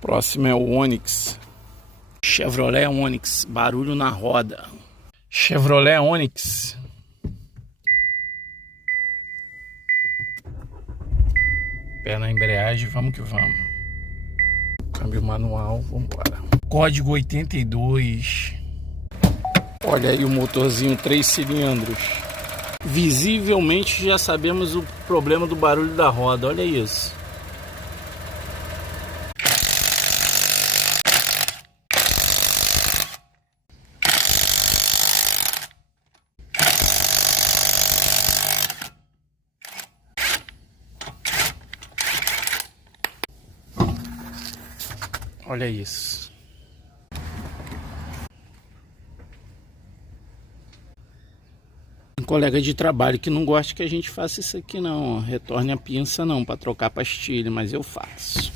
Próximo é o Onix. Chevrolet Onix, barulho na roda. Chevrolet Onix. Pé na embreagem, vamos que vamos. Câmbio manual, vamos embora. Código 82. Olha aí o motorzinho 3 cilindros. Visivelmente já sabemos o problema do barulho da roda, olha isso. Olha isso. Um colega de trabalho que não gosta que a gente faça isso aqui não, ó. Retorne a pinça não, para trocar pastilha, mas eu faço.